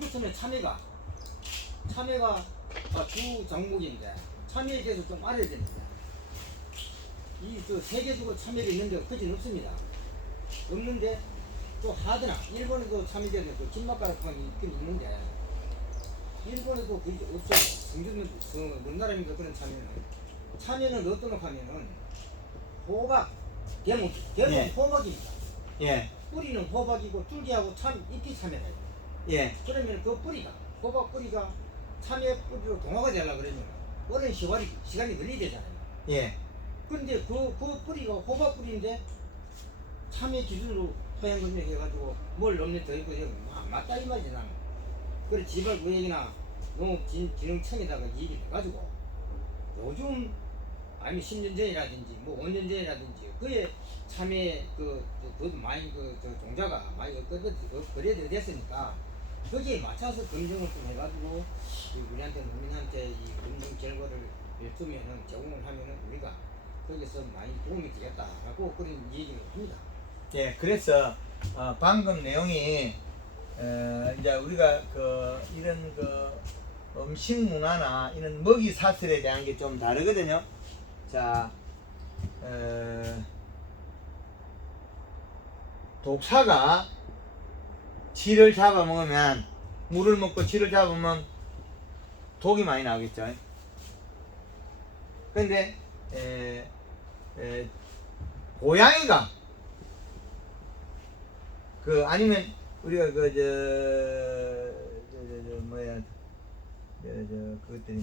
한국처럼 참외가 주 종목인데 참외에 대해서 좀 알아야 됩니다. 이 세계적으로 참외가 있는데 거진 없습니다. 없는데 또 하더나 일본에도 참외가 김맛가락빵이 있긴 있는데 일본에도 거의 없어요. 우리나라입니까 그런 참외는 어떤 거 하면은 호박, 대문 예. 호박입니다. 예. 뿌리는 호박이고 줄기하고 잎이 참외예요. 예. 그러면 그 뿌리가 호박 뿌리가 참외 뿌리로 동화가 되려 그러면 오랜 시간이 걸리게 되잖아요. 예. 근데 그 뿌리가 호박 뿌리인데 참외 기준으로 토양 검증해가지고 뭘 넣는 더 있고 안 맞다 이 말이지 나는. 그래 지발구역이나 농업진흥청에다가 얘기를 해가지고 요즘 아니면 10년 전이라든지 뭐 5년 전이라든지 그에 참외 많이 종자가 많이 거래가 됐으니까 거기에 맞춰서 검증을 좀 해가지고 우리한테 농민한테 이 검증 결과를 주면은 제공을 하면은 우리가 거기서 많이 도움이 되겠다라고 그런 얘기를 합니다. 예. 그래서 방금 내용이 이제 우리가 이런 음식 문화나 이런 먹이 사슬에 대한 게 좀 다르거든요. 자, 독사가 쥐를 잡아먹으면 물을 먹고 쥐를 잡으면 독이 많이 나오겠죠. 근데 고양이가 아니면 우리가 그것들이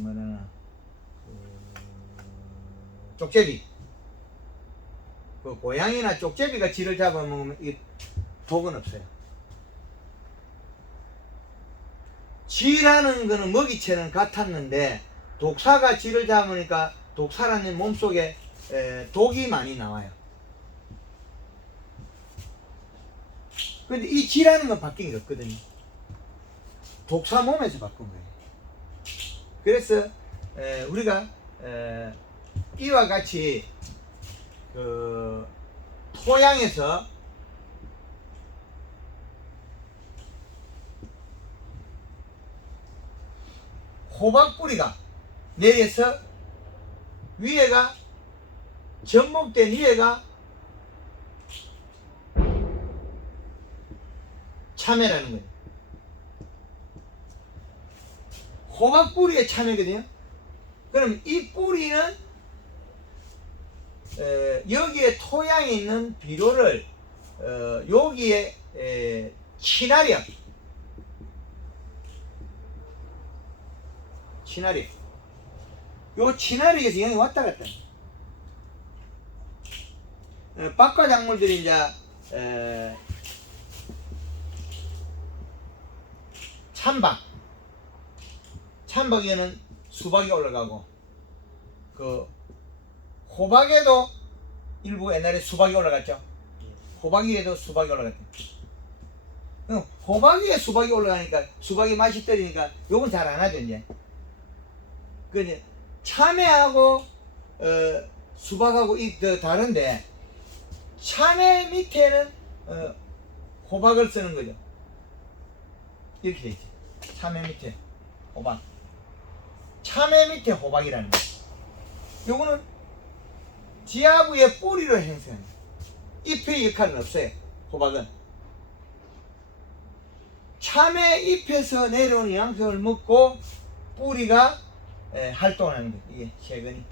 뭐라나 쪽제비 고양이나 쪽제비가 쥐를 잡아먹으면 이 독은 없어요. 쥐라는 거는 먹이체는 같았는데 독사가 쥐를 잡으니까 독사라는 몸속에 독이 많이 나와요. 근데 이 쥐라는 건 바뀐 게 없거든요. 독사 몸에서 바꾼 거예요. 그래서 우리가 이와 같이 토양에서 호박 뿌리가 내려서 위에가 접목된 위에가 참외라는 거예요. 호박 뿌리에 참외거든요. 그럼 이 뿌리는 여기에 토양에 있는 비료를 여기에 친화력 요 친화력에서 영이 왔다 갔다 박과 작물들이 이제 찬박에는 수박이 올라가고 호박에도 일부 옛날에 수박이 올라갔죠. 호박위에도 수박이 올라갔죠. 호박위에 수박이 올라가니까 수박이 맛이 떨어지니까 요건 잘 안 하죠 이제. 그 참외하고 수박하고 다른데 참외 밑에는 호박을 쓰는 거죠. 이렇게 돼 있지. 참외 밑에 호박. 참외 밑에 호박이라는 거예요. 요거는 지하부의 뿌리를 행사합니다. 잎의 역할은 없어요. 호박은 참외 잎에서 내려오는 영양소를 먹고 뿌리가 활동하는 거예요. 이게 세근이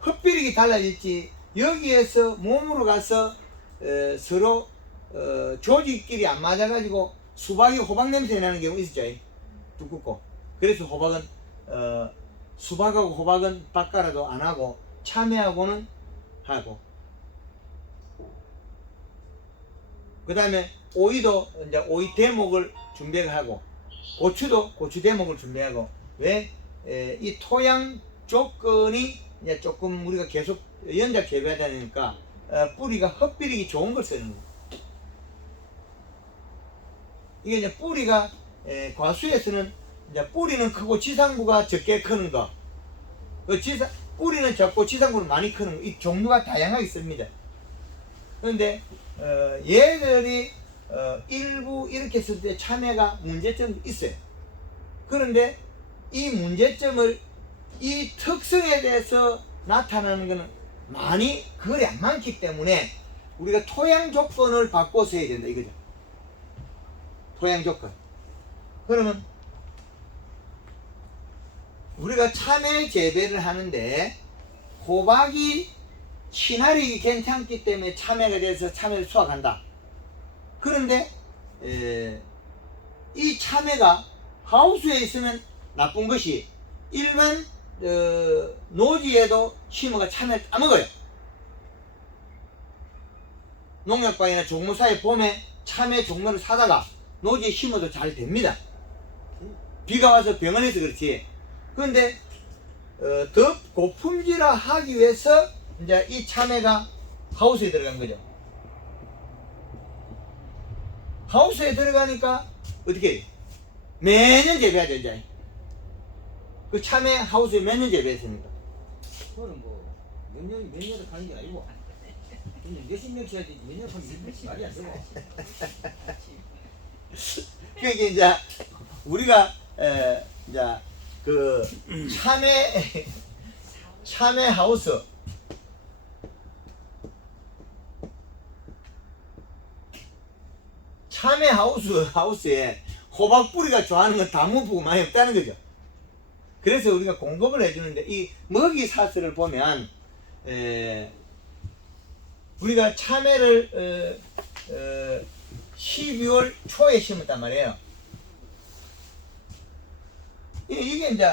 흡비력이 달라질지 여기에서 몸으로 가서 서로 조직끼리 안 맞아가지고 수박이 호박 냄새 나는 경우 있었죠. 두껍고. 그래서 호박은 수박하고 호박은 바꿔라도 안 하고 참외하고는 하고. 그 다음에 오이도 이제 오이 대목을 준비하고 고추도 고추 대목을 준비하고. 왜? 이 토양 조건이 이제 조금 우리가 계속 연작 재배하다 보니까 뿌리가 흡비력이 좋은 걸 쓰는 거예요. 이게 이제 뿌리가 과수에서는 이제 뿌리는 크고 지상부가 적게 크는 거, 뿌리는 적고 지상부는 많이 크는 거, 이 종류가 다양하게 있습니다. 그런데 얘들이 일부 이렇게 했을 때 참외가 문제점이 있어요. 그런데 이 문제점을 이 특성에 대해서 나타나는 것은 많이 거의 안 많기 때문에 우리가 토양 조건을 바꿔서 해야 된다 이거죠. 토양 조건. 그러면 우리가 참외 재배를 하는데 호박이 친화력이 괜찮기 때문에 참외가 돼서 참외를 수확한다. 그런데 이 참외가 하우스에 있으면 나쁜 것이 일반 노지에도 심어가 참외를 따먹어요. 농약방이나 종무사에 봄에 참외 종류를 사다가 노지에 심어도 잘 됩니다. 비가 와서 병원에서 그렇지. 그런데 더 고품질화 하기 위해서 이제 이 참외가 하우스에 들어간 거죠. 하우스에 들어가니까 어떻게 해요? 매년 재배해야 되죠. 그 참외 하우스에 몇 년 재배했습니까? 그거는 뭐 몇 년을 가는 게 아니고 그냥 몇십 년씩 해야지 몇 년 하면 말이 안 되고. 그게 이제 우리가 이제 그 참외 하우스 참외 하우스에 호박 뿌리가 좋아하는 건 나무부가 많이 없다는 거죠. 그래서 우리가 공급을 해주는데 이 먹이 사슬을 보면 우리가 참외를 12월 초에 심었단 말이에요. 이게 이제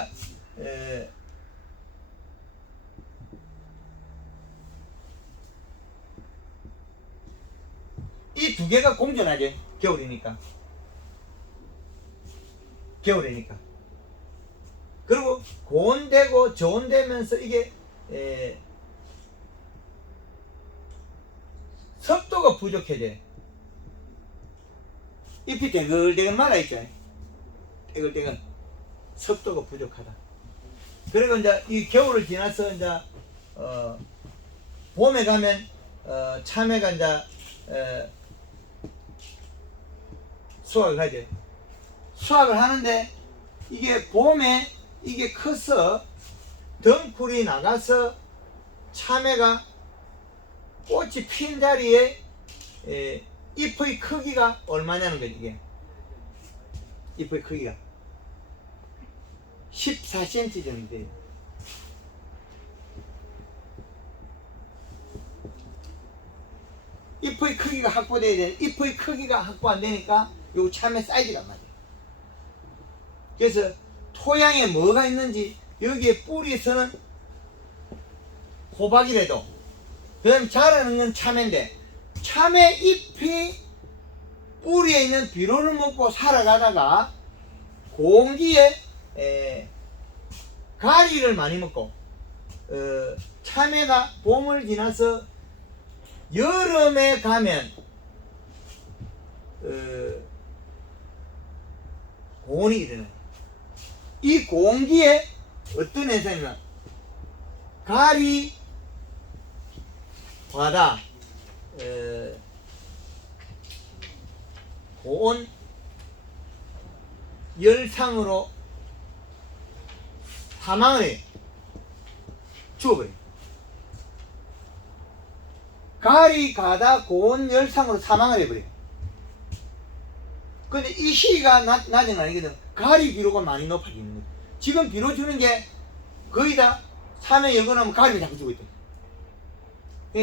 이 두 개가 공존하죠. 겨울이니까. 그리고 고온되고 저온되면서 이게 습도가 부족해져요. 잎이 대글대글 말아있죠. 대글대글. 습도가 부족하다. 그리고 이제 이 겨울을 지나서 이제 봄에 가면 참외가 이제 수확을 하죠. 수확을 하는데 이게 봄에 이게 커서 덩쿨이 나가서 참외가 꽃이 핀 자리에 잎의 크기가 얼마냐는 거죠. 이게 잎의 크기가 14cm 정도 돼요. 잎의 크기가 확보돼야 돼. 잎의 크기가 확보 안 되니까 요 참외 사이즈가 안 맞아요. 그래서 토양에 뭐가 있는지 여기에 뿌리에서는 호박이라도 그 다음에 자라는 건 참외인데 참외 잎이 뿌리에 있는 비료를 먹고 살아가다가 공기에 가리를 많이 먹고 참외가 봄을 지나서 여름에 가면 고온이 일어나요. 이 공기에 어떤 현상이냐 가리 바다 고온 열상으로 사망을 해요. 죽어버려요. 가리 가다 고온 열상으로 사망을 해버려요. 근데 이 시기가 낮은 아니거든. 가리 비료가 많이 높아지는 거예요. 지금 비료 주는 게 거의 다 3회 여건하면 가리가 자꾸 주고 있다.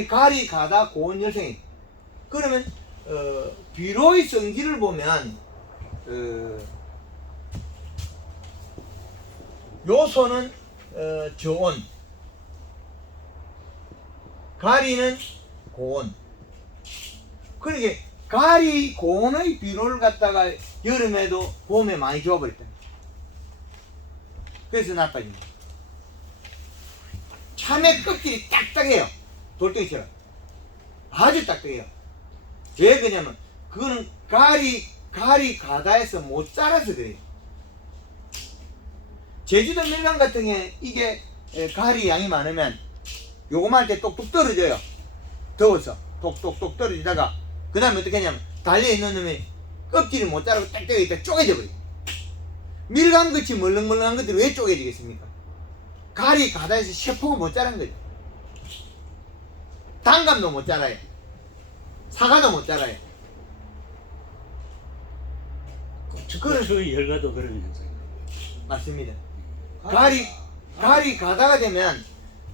가리 가다 고온 열상이. 그러면 비료의 성질을 보면 요소는 저온, 가리는 고온. 그러니까 가리 고온의 비료를 갖다가 여름에도 봄에 많이 줘버렸다. 그래서 나빠집니다. 참외 껍질이 딱딱해요. 돌덩이처럼 아주 딱딱해요. 왜 그러냐면 그거는 가리 가다에서 못 자라서 그래요. 제주도 밀감 같은 게 이게 가리 양이 많으면 요거만 할 때 똑똑 떨어져요. 더워서 똑똑똑 떨어지다가 그 다음에 어떻게 하냐면 달려있는 놈이 껍질을 못 자르고 땡땡이 있다 쪼개져 버려. 밀감같이 멀렁멀렁한 것들이 왜 쪼개지겠습니까? 가리 가다에서 세포가 못 자란 거죠. 단감도 못 자라요. 사과도 못 자라요. 고추의 열과도 그런 현상이에요. 맞습니다. 가리 가다가 되면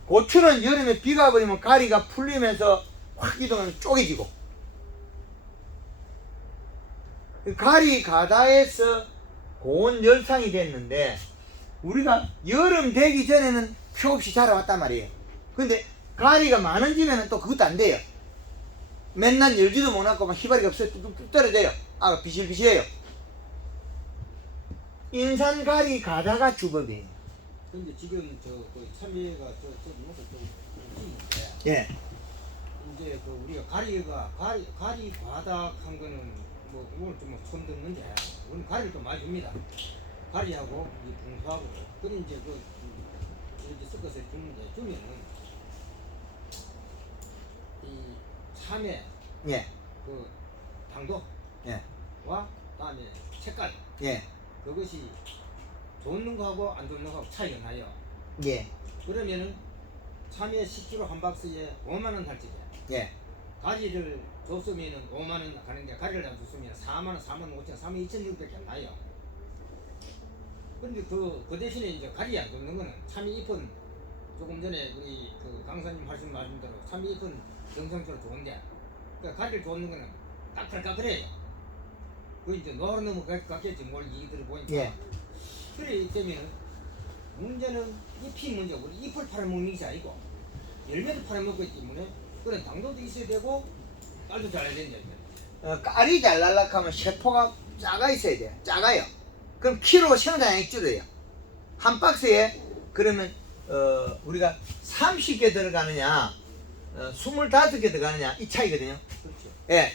고추는 여름에 비가 버리면 가리가 풀리면서 확 이동하면 쪼개지고, 가리 가다에서 고온 열상이 됐는데 우리가 여름 되기 전에는 표 없이 자라왔단 말이에요. 근데 가리가 많은 집에는 또 그것도 안 돼요. 맨날 열지도 못하고 막 희발이가 없어요. 뚝뚝 떨어져요. 아, 비실비실해요. 인산 가리 가다가 주법이에요. 근데 지금 그 참외가 뭐가 움직이는데 예. 이제 그 우리가 가리 과다한 거는 뭐 오늘 좀 처음 듣는데 오늘 가리를 또 많이 줍니다. 가리하고 이 풍수하고 그래 이제 이렇게 섞어서 주면은 이 참외 예. 그 당도와 예. 그다음에 색깔 예. 그것이 좋는 거하고 안 좋는 거하고 차이가 나요. 예. 그러면은 참외 10kg 한 박스에 5만 원 할지게 예. 가리를 줬으면은 5만 원 가는데 가리를 안 줬으면 4만 원, 4만 5천, 4만 2천 정도밖에 안 나요. 그런데 그 대신에 이제 가리 안 줬는 거는 참외 잎은 조금 전에 우리 그 강사님 말씀하신 대로 참외 잎은 정상적으로 좋은데 그러니까 가리를 줬는 거는 까끌까끌해요. 그 이제 노릇 넘어갔겠지 뭘 이들을 보니까. 예. 그래 때문에 문제는 잎이 문제고 우리 잎을 팔아먹는 것이 아니고 열매도 팔아먹고 있기 때문에 그런 당도도 있어야 되고 깔도 잘해야 된다. 깔이 잘 날락하면 세포가 작아 있어야 돼요. 작아요. 그럼 키로 생산량이 줄어요. 한 박스에 그러면 우리가 30개 들어가느냐 25개 들어가느냐 이 차이거든요. 그렇죠. 예.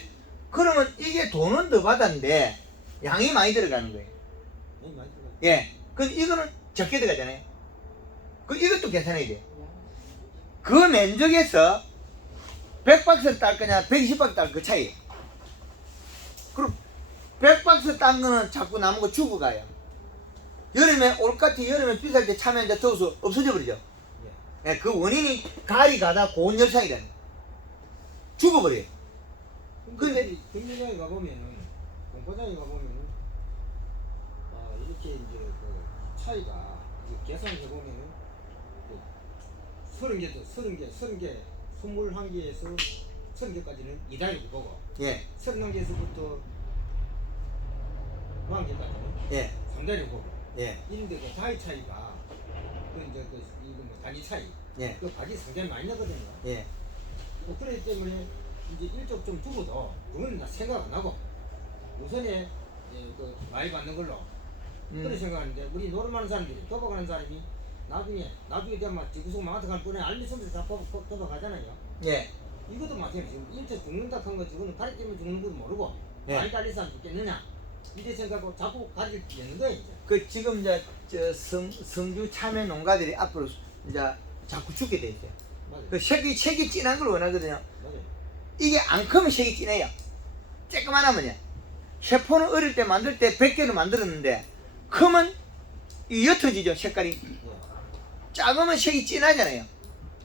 그러면 이게 돈은 더 받았는데 양이 많이 들어가는 거예요. 많이 들어가요. 예. 근데 이거는 적게 들어가잖아요. 이것도 계산해야 돼요. 그 면적에서 100박스 딸 거냐 120박스 딸 그 차이에요. 그럼 100박스 딴 거는 자꾸 남은 거 죽어가요. 여름에 올같이 여름에 비쌀 때 차면 이제 더워서 없어져 버리죠. 예, 그 원인이 가리 가다 고온 열상이라는 거예요. 죽어버려요. 근데 경매장에 가보면은 공포장에 가보면은 이렇게 이제 그 차이가 이제 계산해 보면은 30개 21개에서 30개까지는 2단위로 보고 예. 31개에서부터 40개까지는 예. 3단위로 보고 예. 이런데 그 다이 차이가 이거 뭐 단위 차이 예. 그 바지 상당히 많이 나거든요. 예. 그렇기 때문에 이제 일적 좀 두고도 그건 나 생각 안 하고 우선에 그 많이 받는 걸로 그렇게 생각하는데 우리 노름하는 사람들이 도박하는 사람이 나중에 되면 지구속 망한테 갈 뻔에 알리선들 다 도박하잖아요. 예. 이것도 마찬가지. 지금 일체 죽는다 한 거 지금은 가리 때문에 죽는 것도 모르고 예. 많이 달린 사람 죽겠느냐 이래 생각하고 자꾸 가리를 내는 거예요 이제. 그 지금 이제 성주 참외 농가들이 앞으로 이제 자꾸 죽게 돼 있어요. 맞아요. 그 색이 진한 걸 원하거든요. 맞아요. 이게 안 크면 색이 진해요. 쬐끄만하면요. 세포는 어릴 때 만들 때 100개를 만들었는데 크면 이 옅어지죠 색깔이. 작으면 색이 진하잖아요.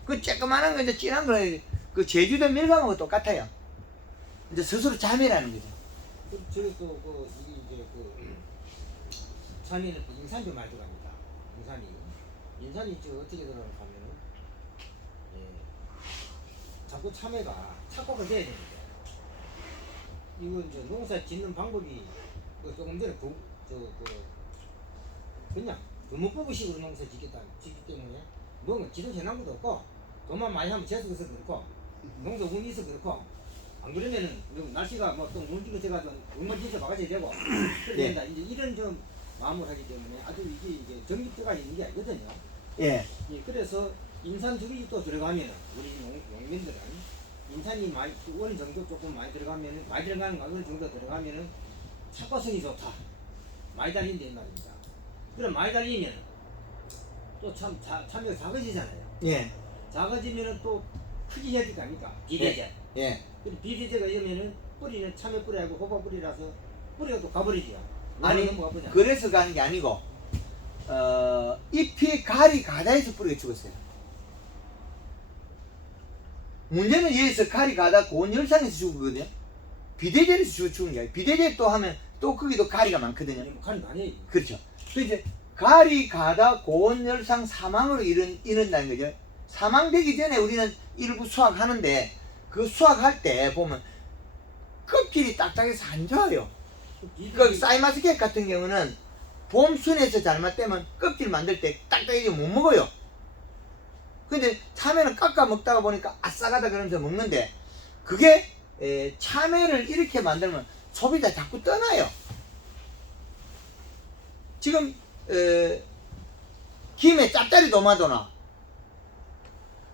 그 쬐끄만한 거 이제 진한 거는 그 제주도 밀감하고 똑같아요. 이제 스스로 잠이라는 거죠. 저기 이게 참외는 또 인산도 많이 들어갑니다. 인산이 어떻게 들어가면 자꾸 참외가 착곡을 돼야 되는데 이거 이제 농사 짓는 방법이 조금 전에 그냥 금목부부식으로 농사 짓기 때문에 뭔가 지도 해놓은 것도 없고 돈만 많이 하면 재수해서 그렇고 농사 운이 있어 그렇고 안 그러면은 날씨가 뭐또 눈지고 돼가지고 눈만 진짜 막아줘야 되고 그런다 이제 이런 좀 마음을 하기 때문에 아주 이게 전기표가 있는 게 아니거든요. 예. 그래서 인산주력이 또 들어가면 우리 농민들은 인산이 어느 정도 조금 많이 들어가면은 많이 들어가는 어느 정도 들어가면은 착과성이 좋다. 많이 달린다 이 말입니다. 그럼 많이 달리면 또 참외가 작아지잖아요. 예. 작아지면은 또 크게 해야 될 거 아닙니까? 비대제. 예. 근데 비대제가 이러면은 뿌리는 참외 뿌리하고 호박 뿌리라서 뿌리가 또 가버리지요. 아니 너무 가버리잖아. 그래서 가는 게 아니고 잎이 가리 가다해서 뿌리가 죽었어요. 문제는 여기서 가리 가다 고온열상에서 죽었거든요. 비대제에서 죽은 게 아니에요. 비대제 또 하면 또 거기도 가리가 많거든요. 간이 많이 해요. 그렇죠. 그 이제 가리 가다 고온열상 사망으로 이른다는 거죠. 사망되기 전에 우리는 일부 수확하는데 그 수확할 때 보면 껍질이 딱딱해서 안 좋아요. 그 사이마스켓 같은 경우는 봄 순에서 잘못되면 껍질 만들 때 딱딱해서 못 먹어요. 근데 참외는 깎아 먹다가 보니까 아싸가다 그러면서 먹는데 그게 참외를 이렇게 만들면 소비자 자꾸 떠나요. 지금 김에 짭짜리 도마도나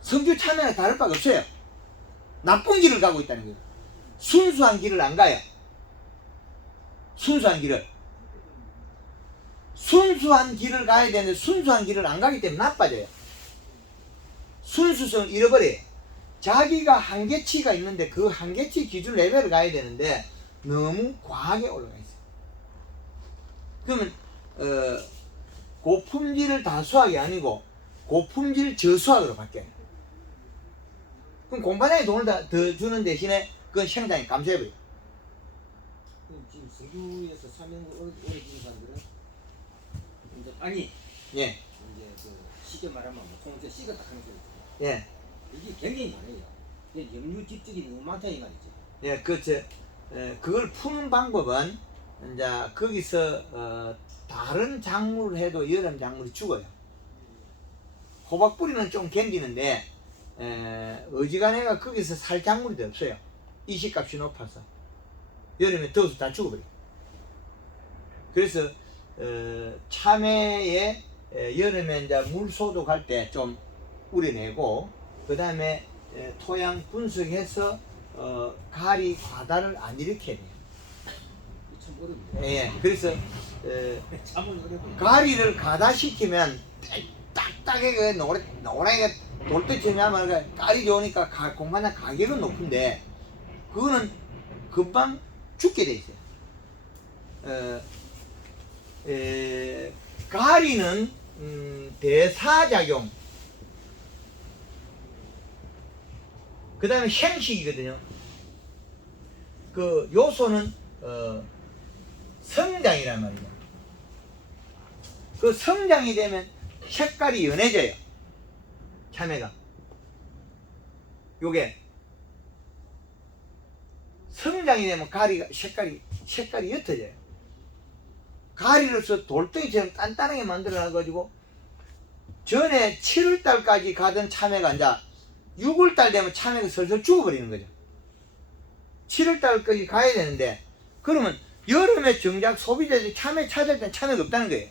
성주 참외는 다를 바가 없어요. 나쁜 길을 가고 있다는 거예요. 순수한 길을 안 가요. 순수한 길을 가야 되는데 순수한 길을 안 가기 때문에 나빠져요. 순수성을 잃어버려요. 자기가 한계치가 있는데 그 한계치 기준 레벨을 가야 되는데 너무 과하게 올라가 있어요. 그러면 고품질을 다 수확이 아니고 고품질 저수확으로 바뀌어요. 그럼 공판장에 돈을 더 주는 대신에 그건 생산이 감소해버려요. 지금 성주에서 사명 오래 지은 사람들은 이제 땅이 예, 이제 그 쉽게 말하면 통째 씨가 딱 하는 소리. 예, 이게 굉장히 많아요. 이게 염류 집적이 너무 많다 이 말이죠. 예, 그렇죠. 그걸 푸는 방법은 이제 거기서 다른 작물을 해도 여름 작물이 죽어요. 호박 뿌리는 좀 견디는데 어지간해가 거기서 살 작물이 없어요. 이식값이 높아서 여름에 더워서 다 죽어버려. 그래서 참외에 여름에 이제 물 소독할 때 좀 우려내고 그 다음에 토양 분석해서 가리 과다를 안 일으켜야 돼요. 참 어렵네요. 예, 그래서 참은 어렵고. 가리를 가다시키면 딱딱하게 노랗게 돌듯이 하면 깔이 좋으니까 공판장 가격은 높은데 그거는 금방 죽게 돼 있어요. 가리는 대사작용 그 다음에 형식이거든요. 그 요소는 성장이란 말이죠. 그 성장이 되면 색깔이 연해져요. 참외가. 요게 성장이 되면 가리가 색깔이 옅어져요. 가리로서 돌덩이처럼 단단하게 만들어 놔가지고 전에 7월달까지 가던 참외가 이제 6월달 되면 참외가 슬슬 죽어버리는 거죠. 7월달까지 가야 되는데 그러면 여름에 정작 소비자들이 참외 찾을 땐 참외가 없다는 거예요.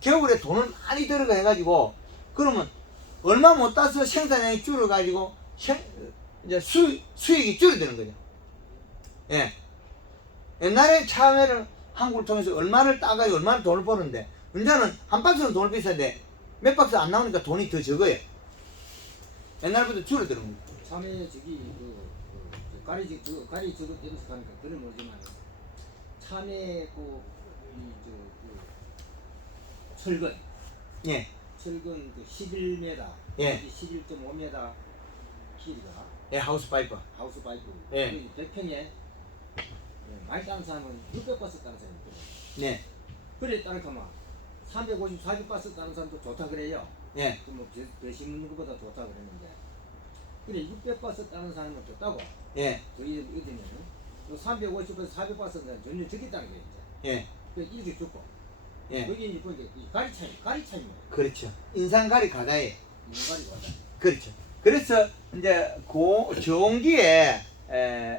겨울에 돈을 많이 들어가 해가지고 그러면 얼마 못 따서 생산량이 줄어가지고 이제 수익이 줄어드는 거죠. 예. 옛날에 참외를 한국을 통해서 얼마를 따가지고 얼마나 돈을 버는데 이제는 한 박스는 돈을 비싼데 몇 박스 안 나오니까 돈이 더 적어요. 옛날보다 줄어드는 거예요. 참외 저기 가리 저거 염색하니까 그런 모르지만 참외 철근 예. 철근 11m, 예. 11.5m 길이가 예, 하우스 파이프. 하우스 파이프. 예. 100평에 많이 따는 사람은 600바스 따는 사람이 있거든. 네. 그래 따르면 350, 400바스 따는 사람도 좋다 그래요. 예. 그뭐 배심는 것보다 좋다 그랬는데 그래 600바스 따는 사람은 좋다고. 예. 저희 어디면은 350에서 400바스는 전혀 적겠다는 거예요. 예. 그 이렇게 죽고. 예. 여기 이제 보니까 이 가리 차이 뭐. 그렇죠. 인상가리 가다에. 가리 가다. 그렇죠. 그래서 이제 전기에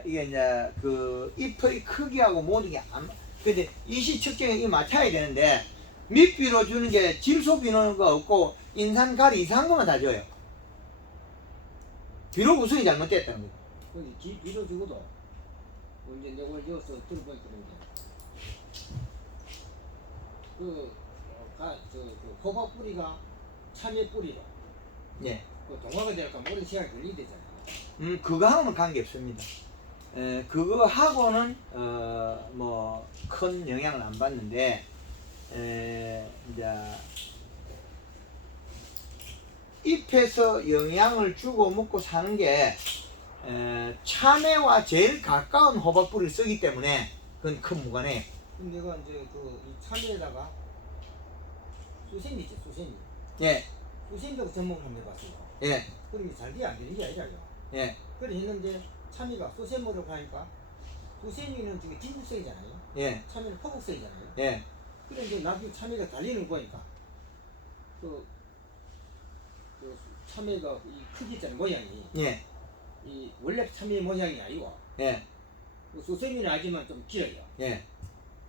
이게 이제 그 잎의 크기하고 모든 게 안, 근데 이시 측정에 이 맞춰야 되는데 밑비로 주는 게 질소 비누는 거 없고 인산가리 이상한 것만 다 줘요. 비료 구성이 잘못됐다는 거죠. 거기 뒤로 주고도 이제 내가 오늘 여기서 들어보니까 호박 뿌리가 참외 뿌리로 예. 그 동화가 될까 오랜 시간이 걸리게 되잖아요. 그거하고는 관계 없습니다. 그거하고는 뭐 큰 영향을 안 받는데 이제 잎에서 영양을 주고 먹고 사는 게 참외와 제일 가까운 호박 뿌리를 쓰기 때문에 그건 큰 무관해요. 그럼 내가 이제 이 참외에다가 수세미 있죠, 수세미. 예, 수세미하고 접목을 한번 해봤어요. 예, 그럼 이게 잘 돼 안 되는 게 아니라요. 예, 그래 했는데 참외가 수세미로 하니까 수세미는 저게 진국성이잖아요. 예, 참외는 포국성이잖아요. 예, 그래 이제 나중에 참외가 달리는 거 보니까 그 참외가 이 크기 있잖아요, 모양이. 예, 이 원래 참외 모양이 아니고 예, 수세미는 알지만 좀 길어요. 예,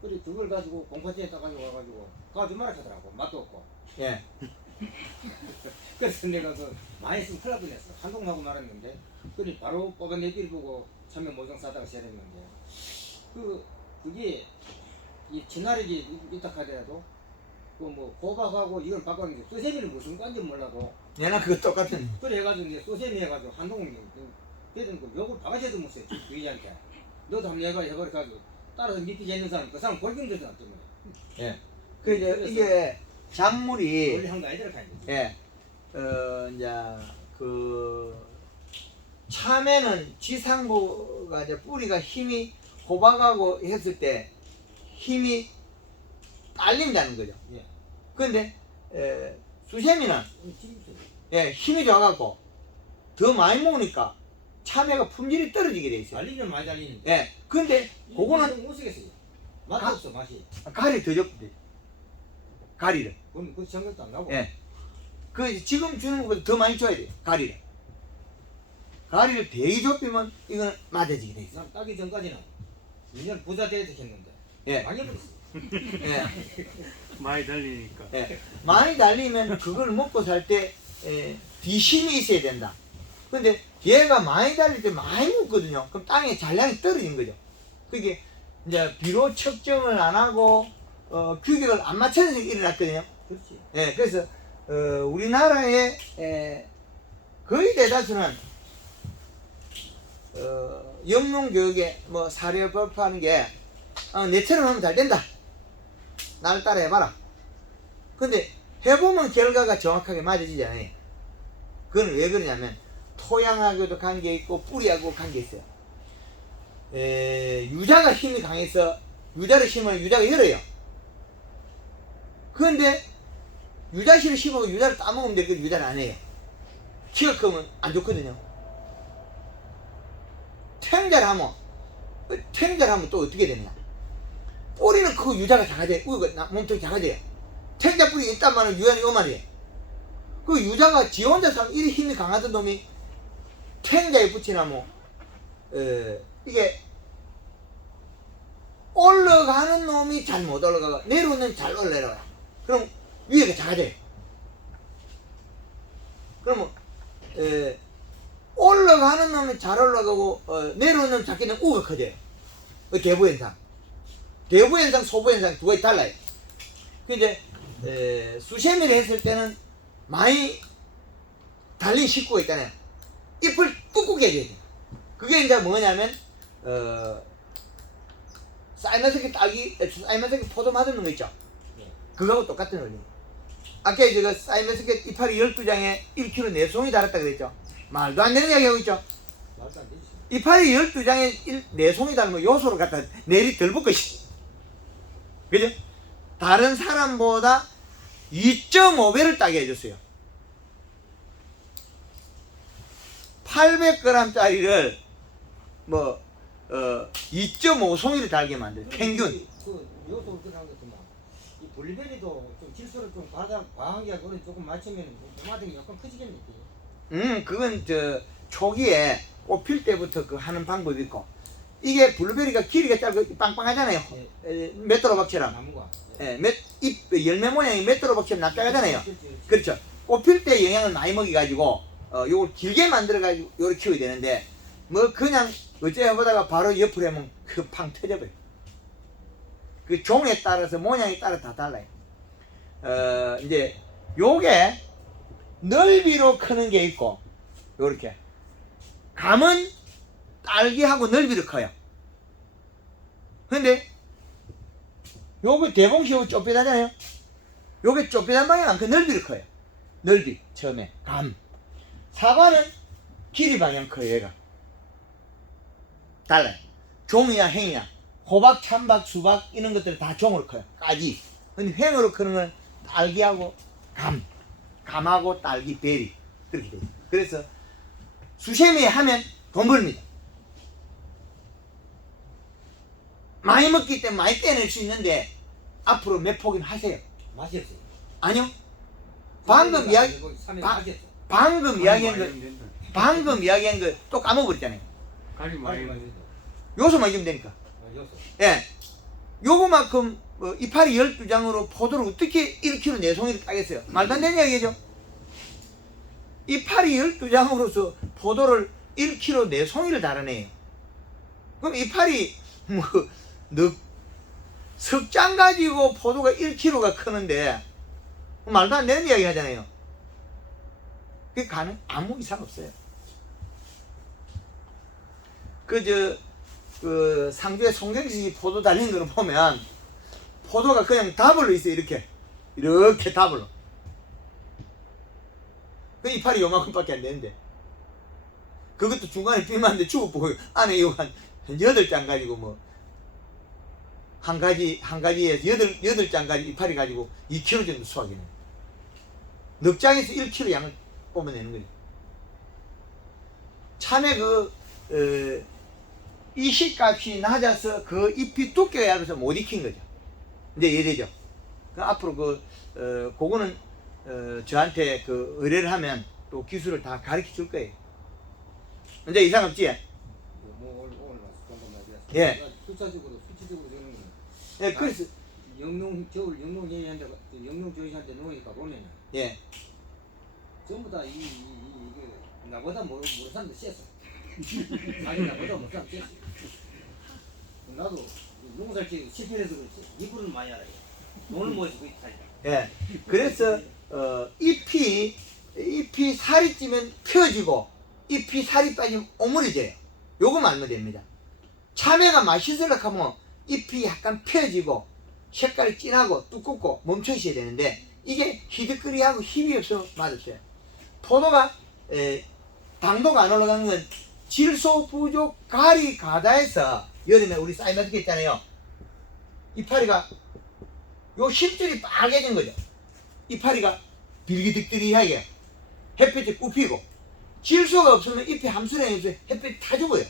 그래 그걸 가지고 공파대에 따가지고 와가지고 가지 말아 하더라고. 맛도 없고. 예. 그래서 내가 많이 쓰면 큰일 날 뻔했어. 한동하고 말았는데 그래 바로 뽑아내기를 보고 참외 모종 싸다가 세렸는데 그게 이 진화력이 있다 하더라도 그 뭐 호박하고 이걸 바꿨는데 수세미는 무슨 관지 몰라도 얘나 그거 똑같은. 그래 해가지고 이제 소세미 해가지고 한동훈이 걔는 그 욕을 바가지도 못해 주의한테 너도 한번 해버려가지고 따라서 믿기 있는 사람 그 사람 골경되잖아 때문에 예. 그 이제 이게 작물이 원래 한거 아니더라 카인데. 예. 이제 그 참외는 지상부가 이제 뿌리가 힘이 호박하고 했을 때 힘이 딸린다는 거죠. 예. 그런데 수세미는 지금 예, 힘이 좋아갖고 더 많이 먹으니까 참외가 품질이 떨어지게 돼 있어요. 달리면 많이 달리는데. 예. 근데 그거는 못 쓰겠어요. 맛도 없어 맛이. 가리 더 적게 돼. 가리를. 그건 그 생각도 안 나고. 예. 그 지금 주는 것보다 더 많이 줘야 돼요. 가리를. 가리를 되게 좁히면 이거는 맞아지게 돼 있어. 난 따기 전까지는 2년 부자 돼야 했는데. 예. 망해버렸어. 예. 많이 달리니까. 예. 많이 달리면 그걸 먹고 살 때 뒤심이 있어야 된다. 근데 얘가 많이 달릴 때 많이 먹거든요. 그럼 땅에 잔량이 떨어진 거죠. 그게 이제 비료 측정을 안 하고 규격을 안 맞춰서 일어났거든요. 그렇지. 예, 그래서 우리나라의 거의 대다수는 영농 교육에 뭐 사료 법하는 게 내처럼 하면 잘 된다. 나를 따라 해봐라. 근데 해보면 결과가 정확하게 맞아지잖아요. 그건 왜 그러냐면 토양하고도 관계 있고 뿌리하고 관계 있어요. 유자가 힘이 강해서 유자를 심으면 유자가 열어요. 그런데 유자씨를 심어서 유자를 따먹으면 되고 유자를 안 해요. 키가 크면 안 좋거든요. 탱자를 하면 또 어떻게 되느냐. 뿌리는 크고 유자가 작아져요. 몸통이 작아져요. 탱자 뿌리 있단 말은 유연이 요만해요. 그 유자가 지 혼자서 이리 힘이 강하던 놈이 탱자에 붙이나면 이게 올라가는 놈이 잘 못 올라가고 내려오는 놈이 잘 올라가요. 그럼 위에가 작아져요. 그러면 올라가는 놈이 잘 올라가고 내려오는 놈이 작게 되면 우가 커져요. 그 대부현상. 대부현상, 소부현상 두 가지 달라요. 근데 수세미를 했을 때는 많이 달린 식구가 있잖아요. 잎을 꾹꾹 해줘야 돼요. 그게 이제 뭐냐면 사이먼스키 딸기, 사이먼스키 포도 맞는 거 있죠. 그거하고 똑같은 원리. 아까 제가 사이먼스키 이파리 12장에 1kg 4송이 달았다 그랬죠. 말도 안 되는 이야기 하고 있죠. 말도 안 되지. 이파리 12장에 4송이 달면 요소를 갖다 내리 덜 붓고 있어. 그죠? 다른 사람보다 2.5배를 따게 해줬어요. 800g짜리를 2.5송이를 달게 만들어요. 평균. 그 요소 들어간 것도 이 블루베리도 좀 질소를 좀 과한 게 그걸 조금 맞추면 도마등이 약간 커지겠네. 그건 초기에 꽃필 때부터 그 하는 방법이 있고, 이게 블루베리가 길이가 짧고 빵빵하잖아요. 메뚜로박처럼. 나무가. 잎 열매 모양이 메뚜로박처럼 납작하잖아요. 그렇지. 그렇죠. 꽃필 때 영양을 많이 먹여가지고 요걸 길게 만들어가지고 요렇게 키워야 되는데 뭐 그냥 어째 해보다가 바로 옆으로 하면 그 팡 터져버려. 그 종에 따라서 모양에 따라 다 달라요. 이제 요게 넓이로 크는 게 있고 요렇게 감은 딸기하고 넓이를 커요. 근데 요거 대봉시하고 좁비다잖아요. 요게 좁비단 방향 않고 넓이를 커요. 넓이 처음에 감. 사과는 길이 방향 커요. 얘가 달라요. 종이야 행이야 호박, 찬박, 수박 이런 것들은 다 종으로 커요. 까지. 근데 횡으로 크는 건 딸기하고 감하고 딸기, 베리 그렇게 돼요. 그래서 수세미 하면 돈 벌입니다. 많이 먹기 때문에 많이 떼낼 수 있는데 앞으로 몇 포기는 하세요. 맛이 없어요. 아니요. 방금 이야기 방금 이야기한 거 방금 이야기한 거 또 까먹어버렸잖아요. 가리 많이 맛이 요소만 주면 되니까. 없어. 예. 요거만큼 이파리 12장으로 포도를 어떻게 1kg 4송이를 따겠어요? 말도 안 되는 이야기죠. 이파리 12장으로서 포도를 1kg 4송이를 달아내요. 그럼 이파리 석장 가지고 포도가 1kg가 크는데 말도 안 되는 이야기 하잖아요. 그게 아무 이상 없어요. 그 상주에 송경식이 포도 달리는 거를 보면 포도가 그냥 더블로 있어요. 이렇게 더블로. 그 이파리 요만큼밖에 안 되는데 그것도 중간에 비만데 죽어보고 안에 이거 한 8장 가지고 뭐 한 가지에 8장까지 이파리 가지고 2kg 정도 수확이네. 넉 장에서 1kg 양을 뽑아내는 거죠. 참외 이식값이 낮아서 그 잎이 두께가 얇아서 못 익힌 거죠. 이제 이해되죠? 앞으로 그거는 저한테 의뢰를 하면 또 기술을 다 가르쳐 줄 거예요. 이제 이상 없지? 예. 수치적으로 저는 예, 그래서 영농 저희한테 놓으니까 보면 예. 전부 다 이게 나보다 모르는 사람들 쎄어. 아니 나보다 못하는 쎄어. 나도 농사짓기 실패해서 그렇지. 이불은 많이 알아요. 돈을 모시고 있다. 예. 그래서 잎이 살이 찌면 펴지고 잎이 살이 빠지면 오므려져요. 요거만 알면 됩니다. 참외가 맛있으려고 하면 잎이 약간 펴지고 색깔이 진하고 두껍고 멈춰 있어야 되는데 이게 희득거리하고 힘이 없으면 맛없어요. 포도가 당도가 안 올라가는 건 질소 부족 가리 가다해서 여름에 우리 쌀맛게 했잖아요. 이파리가 요 실줄이 빨개진 거죠. 이파리가 빌기득들이하게 햇빛에 굽히고 질소가 없으면 잎이 함수량이 없어요. 햇빛이 타 죽어요.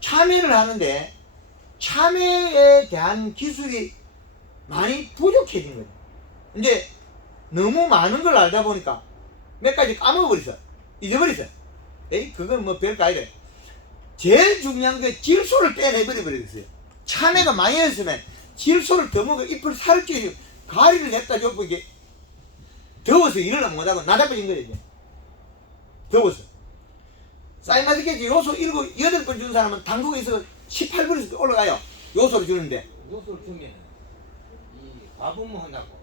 참외를 하는데 참외에 대한 기술이 많이 부족해진 거예요. 이제 너무 많은 걸 알다 보니까 몇 가지 까먹어버렸어요. 잊어버렸어요. 에이 그건 뭐 별거 아니다. 제일 중요한 게 질소를 빼내버렸어요. 참외가 많이 했으면 질소를 더 먹어 잎을 살을 찌고 가리를 냈다 줬고 이게 더워서 일을 못하고 나다빠진 거예요. 이제. 더워서. 사이마스케지 요소 7, 8번 주는 사람은 당도가 있어서 18번에서 올라가요. 요소를 주는데. 요소를 주면 이 과분무 한다고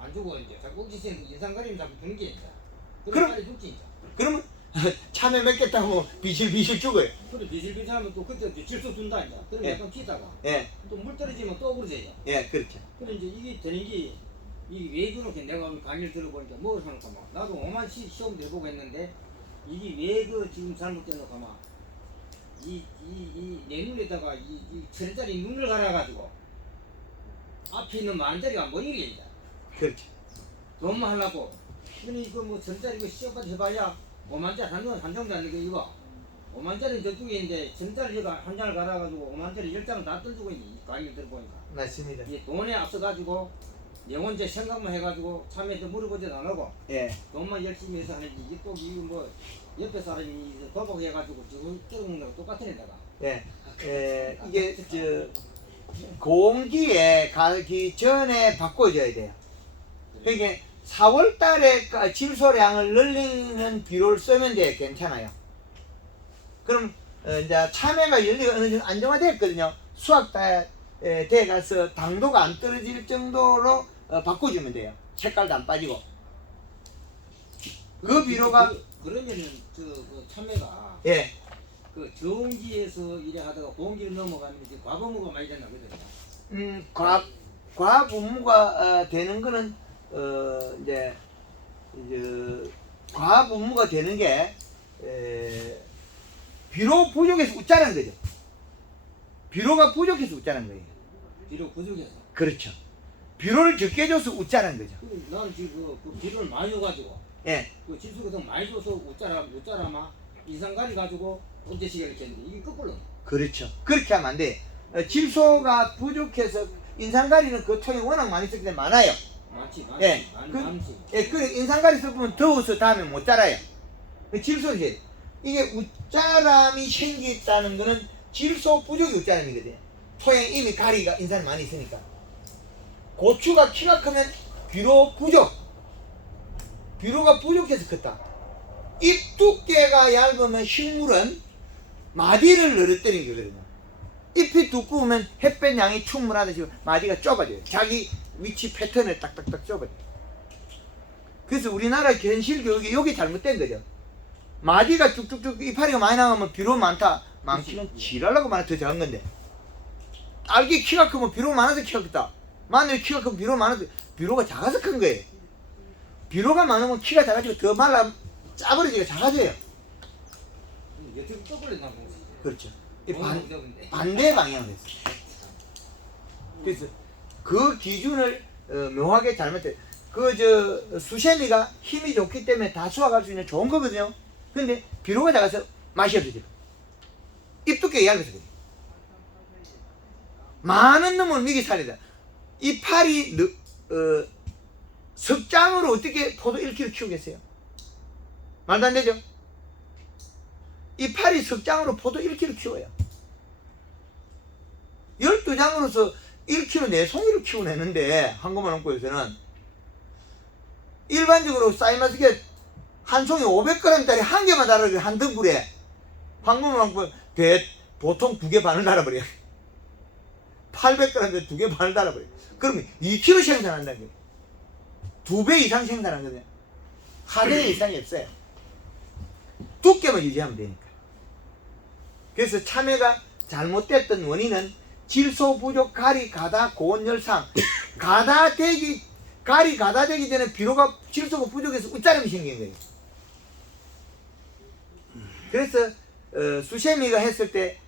안 주고 이제 자꾸 억지스는 인상가림 자꾸 주는 게 있다. 그럼- 빨리 죽지 이제. 그러면 참외 맺겠다고 비실비실 죽어요. 그래 비실비실하면 또 그때 질소 준다 이제. 그럼 예. 약간 튀다가 예, 또 물 떨어지면 또 그러지. 예, 그렇죠. 그래 이제 이게 되는 게 이게 왜 그렇게 내가 오늘 강의를 들어보니까 뭐 하는가 막 나도 오만 시험도 해보고 했는데 이게 왜 지금 잘못됐는가 막 내 눈에다가 이 천짜리 눈을 갈아가지고 앞에 있는 만짜리가 안 보이는 게 있다. 그렇죠. 돈만 하려고. 근데 이거 뭐 천짜리 이거 시험까지 해봐야 5만짜리 한 정도 안 되고 이거 5만짜리 저쪽에 있는데 천짜리 이거 한 장을 갈아가지고 5만짜리 10장을 다 던지고 있는 강의를 들어보니까 맞습니다. 이 돈에 앞서가지고 영혼제 생각만 해가지고 참외도 물어보지도 안 하고 예, 돈만 열심히 해서 하는지 이게 또 이거 뭐 옆에 사람이 도박해가지고 지금 끌어먹는 거랑 똑같은 애다가 예, 이게 공기에 가기 전에 바꿔줘야 돼요. 그러니까 4월 달에 질소량을 늘리는 비료를 쓰면 돼요. 괜찮아요. 그럼 이제 참외가 열리가 어느 정도 안정화됐거든요. 수확 돼 가서 당도가 안 떨어질 정도로 바꿔주면 돼요. 색깔도 안 빠지고. 그 비료가 그러면은 그 참외가 예, 그 저온기에서 일에 하다가 고온기를 넘어가면 이제 과부무가 많이 된다 그러거든요. 과분무가 되는 거는 이제 과분무가 되는 게 비료 부족해서 웃자는 거죠. 비료가 부족해서 웃자는 거예요. 비료 부족해서. 그렇죠. 비료를 적게 줘서 웃자는 거죠. 나는 지금 그 비료를 많이 줘가지고 예, 그 질소 같은 거 많이 줘서 웃자라마 인상가리 가지고 엄지시계 이렇게 했는데 이게 거꾸로. 그렇죠. 그렇게 하면 안 돼. 질소가 부족해서 인상가리는 그 통에 워낙 많이 쓰기 때문에 많아요. 많지 예, 많지. 예, 그래 인상가리 섞으면 더워서 다음에 못 자라요. 질소지. 이게 웃자람이 생겼다는 거는 질소 부족이 웃자람이거든요. 토양 이미 가리가 인산이 많이 있으니까. 고추가 키가 크면 비료 부족. 비료가 부족해서 컸다. 잎 두께가 얇으면 식물은 마디를 늘어뜨리는 거거든요. 잎이 두꺼우면 햇볕 양이 충분하듯이 마디가 좁아져요. 자기 위치 패턴을 딱딱딱 좁아져요. 그래서 우리나라 현실 교육이 여기 잘못된 거죠. 마디가 쭉쭉쭉 이파리가 많이 나가면 비료 많기는 지랄라고 많이 더 작은 건데, 딸기 키가 크면 비료 많아서 키가 크다. 마늘 키가 크면 비료 많아서 비료가 작아서 큰 거예요. 비료가 많으면 키가 작아지고 더 말라 짜버리지가 작아져요. 여태 거꾸로 나 보고. 그렇죠. 이 반대 방향으로 됐어요. 그래서 그 기준을 묘하게 잘못해. 수세미가 힘이 좋기 때문에 다 수확할 수 있는 좋은 거거든요. 근데 비료가 작아서 맛이 없어져요. 잎 두께가 얇아서 그래요. 많은 놈은 미기 살이다. 이파리 석장으로 어떻게 포도 1kg 키우겠어요? 말도 안 되죠? 이파리 석장으로 포도 1kg 키워요. 12장으로서 1kg 4송이를 키워내는데 한국만 원고에서는 일반적으로 사이마스게 한 송이 500g짜리 한 개만 달아요. 한 등불에. 황금만 원고 보통 2개 반을 달아버려요. 800g짜리 2개 반을 달아버려요. 그러면 2kg 생산한다는 거예요. 2배 이상 생산하는 거예요. 하대 이상이 없어요. 두께만 유지하면 되니까. 그래서 참외가 잘못됐던 원인은 질소 부족, 가리, 가다, 고온열상. 가리 가다되기 전에 비료가 질소가 부족해서 웃자름이 생긴 거예요. 그래서 수세미가 했을 때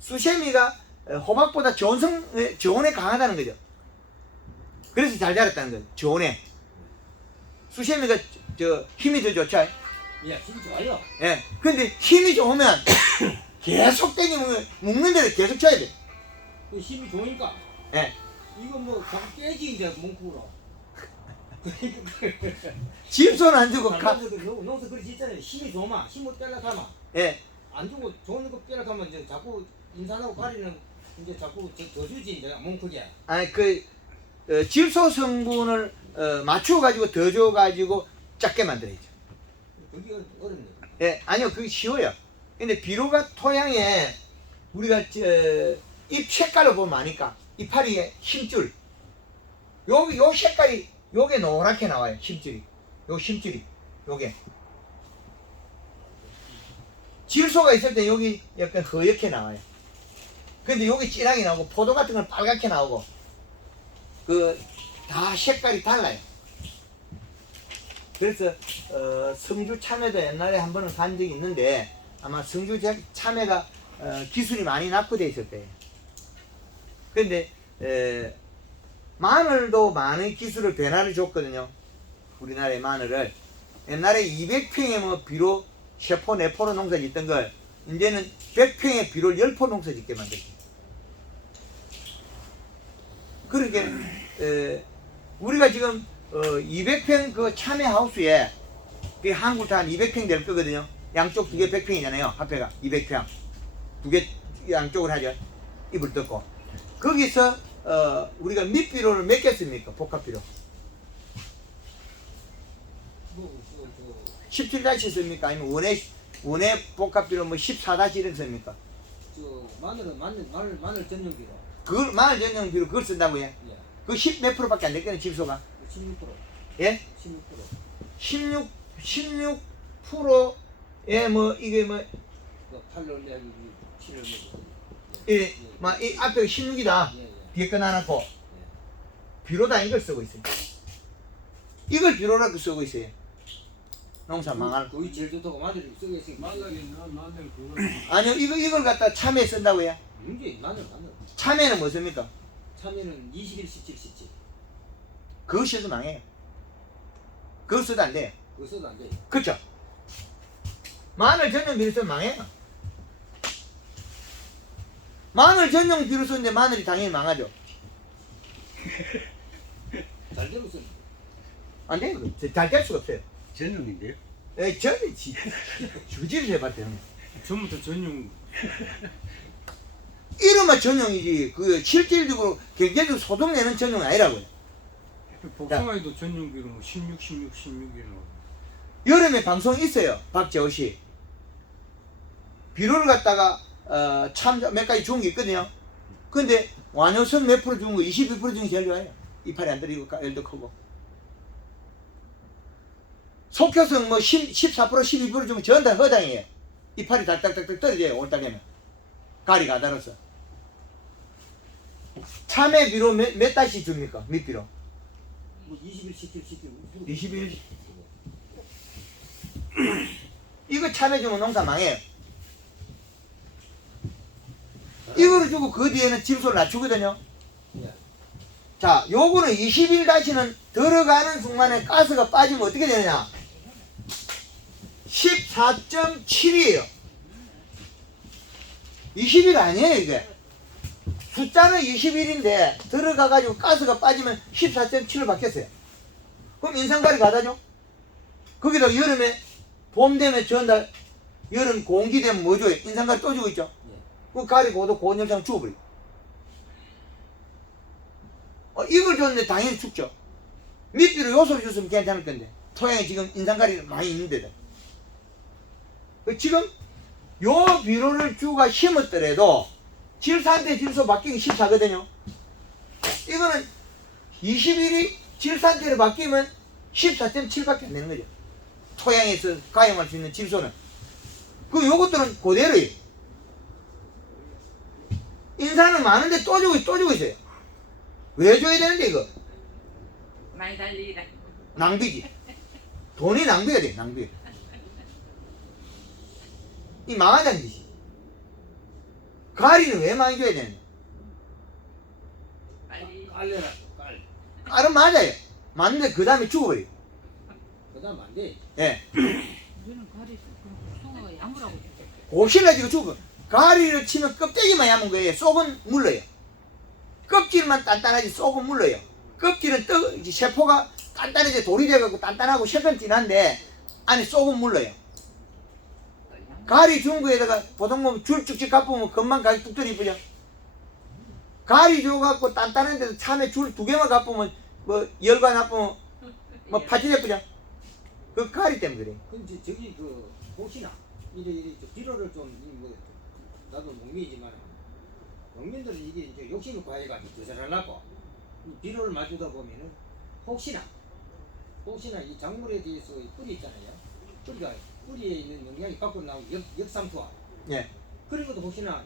수세미가 호박보다 저온에 강하다는 거죠. 그래서 잘 자랐다는 거예요. 저온에. 수세미가 힘이 더 좋죠. 예, 힘 좋아요. 예. 근데 힘이 좋으면 계속 땡기면 묶는 데를 계속 쳐야 돼. 그 힘이 좋으니까. 예. 이거 뭐 자꾸 깨지 이제 뭉크로. 질소는 안 주고 농사 그렇지 있잖아요. 힘이 좋으면 힘을 빼려가면 예. 안 주고 좋은 거 빼려가면 이제 자꾸 인산하고 가리는 이제 자꾸 더 주지 이제 뭉크게. 아니 질소 성분을 맞추어 가지고 더 줘 가지고 작게 만들어야죠. 그게 어렵네요. 예, 아니요, 그게 쉬워요. 근데 비료가 토양에 우리가 잎 색깔을 보면 아니까 이파리의 힘줄 요 색깔이 요게 노랗게 나와요. 힘줄이 요게 질소가 있을 때 여기 약간 허옇게 나와요. 근데 여기 진하게 나오고 포도 같은 건 빨갛게 나오고 다 색깔이 달라요. 그래서 성주 참외도 옛날에 한 번은 간 적이 있는데 아마 성주 참외가 기술이 많이 낙후되어 있을 때예요. 그런데 마늘도 많은 기술을 변화를 줬거든요. 우리나라의 마늘을 옛날에 200평에 뭐 비료 3포 4포로 농사 짓던 걸 이제는 100평에 비료를 10포 농사 짓게 만들죠. 그러니까 우리가 지금 200평 그 참외 하우스에 그 한국 다 한 200평 될 거거든요. 양쪽 2개 100평이잖아요. 합해가 200평. 2개 양쪽을 하죠. 입을 뜯고. 거기서 우리가 밑비료를 몇 개 씁니까? 복합비료. 17다시 씁니까? 아니면 원의 복합비료 뭐 14다시 이런 씁니까? 마늘 전용비로. 그걸 마늘 전용 비료 그걸 쓴다고요? 예. 그 10 몇 프로밖에 안 됐거든요. 질소가. 16%. 예? 16%. 16%에 뭐 이게 뭐 그 8월 내기 7월 내기. 이 앞에 16이다. 예, 예. 뒤에 거 놔놓고 비료다 이걸 쓰고 있어요. 이걸 비료라고 쓰고 있어요. 농사 망할. 거의 제일 좋다고 마늘이 쓰고 있으니까. 마늘 그거 아니요, 이걸 갖다 참외에 쓴다고요. 문제 마늘. 참외는 뭐 씁니까? 참외는 21, 17, 17. 그거 써도 망해요. 그거 써도 안 돼요. 그거 써도 안 돼. 그렇죠? 마늘 전용 비료 쓰면 망해요. 마늘 전용 비료 쓰는데 마늘이 당연히 망하죠. 잘 되고 쓰는. 안 돼요. 잘 될 수가 없어요. 전용인데요? 저는 주지를 해봤대요. 전부터 전용. 이름만 전용이지 그 실질적으로 경제적으로 소득 내는 전용이 아니라고요. 복숭아에도 전용기로 16이라고. 여름에 방송이 있어요. 박재호 씨. 비료를 갖다가 참 몇 가지 좋은 게 있거든요. 근데 완효성 몇 프로 좋은 거 22% 중에 제일 좋아요. 이파리 안 들리고 열도 크고. 속효성 뭐 14% 12% 중에 전다 허당이에요. 이파리 달딱달딱 떨어져요. 올달 되면. 가리가 달아서. 참외 비료 몇 달씩 줍니까? 밑비료? 뭐 21, 17, 17. 21. 이거 참외 주면 농사 망해요. 이거를 주고 그 뒤에는 질소를 낮추거든요. 예. 자, 요거는 20일 다시는 들어가는 순간에 가스가 빠지면 어떻게 되느냐? 14.7이에요. 20일 아니에요, 이게. 숫자는 20일인데 들어가가지고 가스가 빠지면 14.7을 받겠어요. 그럼 인상가리 가다죠? 거기다 여름에 봄 되면 전달 여름 공기 되면 뭐 줘요? 인상가리 또 주고 있죠? 그 가리 고도 고온염상 죽어버려. 이걸 줬는데 당연히 죽죠. 밑비로 요소를 줬으면 괜찮을 건데 토양에 지금 인상가리 많이 있는데도 지금 요 비료를 주가 심었더라도 질산대 질소 바뀌기 14거든요. 이거는 21이 질산대로 바뀌면 14.7밖에 안 되는 거죠. 토양에서 가용할 수 있는 질소는. 그 요것들은 그대로예요. 인산은 많은데 또 주고 있어요. 왜 줘야 되는데 이거? 많이 달리다. 낭비지. 돈이 낭비가 돼, 낭비. 이 망하자는 짓이. 가리는 왜 많이 줘야 되는데? 빨리. 깔려라. 깔. 깔은 맞아요. 맞는데 그 다음에 죽어버려. 그다음 안 돼. 예. 우리는 가리 송어가 야무라고. 곱실가지고 죽어. 가리를 치면 껍데기만 야문 거예요. 속은 물러요. 껍질만 단단하지 속은 물러요. 껍질은 세포가 단단해져 돌이 돼갖고 단단하고 색은 진한데 안에 속은 물러요. 가리 준 거에다가 보통 보면 줄 쭉쭉 갚으면 금방 가기 뚝 떨어지죠. 가리 줘갖고 단단한데도 참에 줄 2개만 갚으면 뭐 열과 나쁘면 뭐 파지대쁘죠. 그 가리 때문에 그래. 근데 저기 그 혹시나 이래 비료를 좀 뭐 나도 농민이지만 농민들은 이게 이제 욕심을 과해가지고 더 잘하려고 이 비료를 맞추다 보면은 혹시나 이 작물에 대해서 이 뿌리 있잖아요. 뿌리가 뿌리에 있는 영양이 밖으로 나오고 역삼투화. 예. 그런 것도 혹시나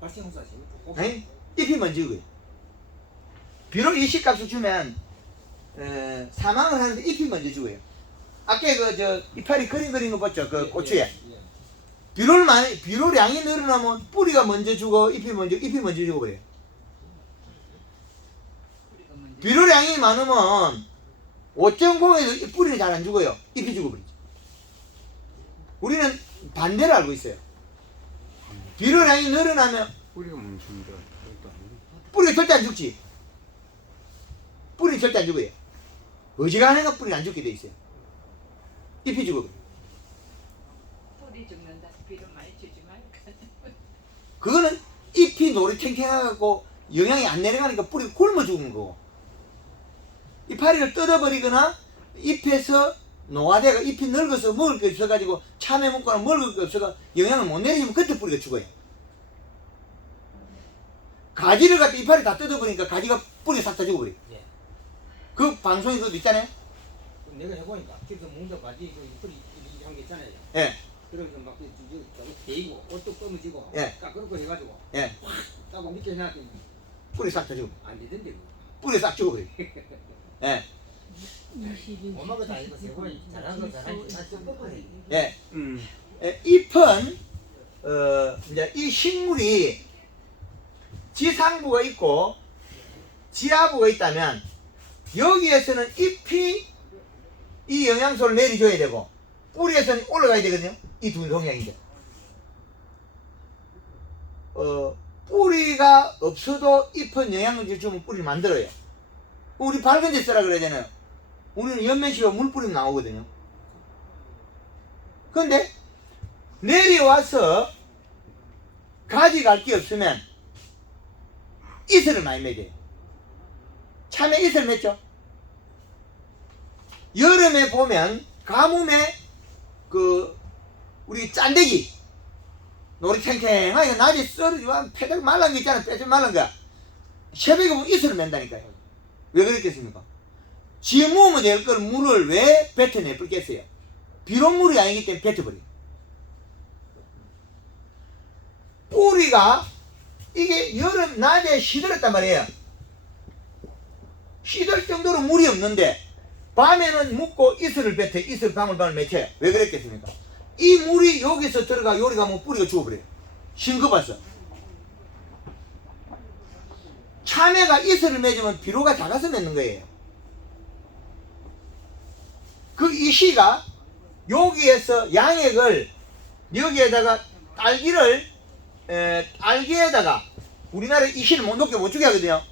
발생할 수 있습니까? 아니, 잎이 먼저 그거예요. 비록 일시값을 주면 사망을 하는데 잎이 먼저 죽어요. 아까 이파리 그린 거 봤죠? 그 고추에. 예. 비료량이 늘어나면 뿌리가 먼저 죽어, 잎이 먼저 죽어버려요. 비료량이 많으면 5.0에도 뿌리는 잘 안 죽어요. 잎이 죽어버리죠. 우리는 반대를 알고 있어요. 비료량이 늘어나면 뿌리가 멈춥니다. 뿌리가 절대 안 죽지. 뿌리 절대 안 죽어요. 어지간해가 뿌리가 안 죽게 돼 있어요. 잎이 죽어버려요. 뿌리 죽는다. 비료 많이 주지 말까. 그거는 잎이 노릇탱탱해갖고 영양이 안 내려가니까 뿌리가 굶어 죽은 거고, 이파리를 뜯어버리거나 잎에서 노화대가 잎이 늙어서 먹을 게 없어가지고 참외 먹거나 먹을 게 없어가 영양을 못 내리면 그때 뿌리가 죽어요. 가지를 갖다 이파리 다 뜯어버리니까 가지가 뿌리 싹 다 죽어버려요. 예. 그 방송에 그것도 있잖아요. 내가 해보니까 그래서 몽도 바지 그 뿌리 이런 게 있잖아요. 예. 그래서 막 데이고 옷도 검어지고 예. 딱 그렇고 해가지고 예. 따고 밑에 해놨더니 뿌리 싹 터지고. 안 되던데. 뿌리 싹 죽어버려. 예. 엄마가 다 이거 세고 잘한 거 잘한 거다좀 꺾어내. 예. 음. 예. 잎은 이제 이 식물이 지상부가 있고 지하부가 있다면 여기에서는 잎이 이 영양소를 내려줘야 되고 뿌리에서는 올라가야 되거든요. 이 두 동향인데 뿌리가 없어도 잎은 영양을 주면 뿌리를 만들어요. 우리 밝은 데 쓰라 그래야 되나요? 우리는 연면시로 물 뿌리면 나오거든요. 근데 내려와서 가지갈 게 없으면 이슬을 많이 맺어요. 참외 이슬 맺죠? 여름에 보면 가뭄에 그 우리 짠데기 노리탱탱하게 낮에 썰어지고 패대가 말란 거 있잖아. 빼지 말란 거 새벽에 보면 이슬을 맨다니까요. 왜 그랬겠습니까? 지어 모으면 될 걸 물을 왜 뱉어내 버리겠어요? 비록 물이 아니기 때문에 뱉어버려요. 뿌리가 이게 여름 낮에 시들었단 말이에요. 시들 정도로 물이 없는데 밤에는 묻고 이슬을 뱉어 이슬 방울방울 맺혀요. 왜 그랬겠습니까? 이 물이 여기서 들어가 요리 가면 뿌리가 죽어버려요. 싱겁어서. 참외가 이슬을 맺으면 비료가 작아서 맺는 거예요. 그 이시가 여기에서 양액을 여기에다가 딸기에다가 우리나라 이시를 못 녹게 못 주게 하거든요.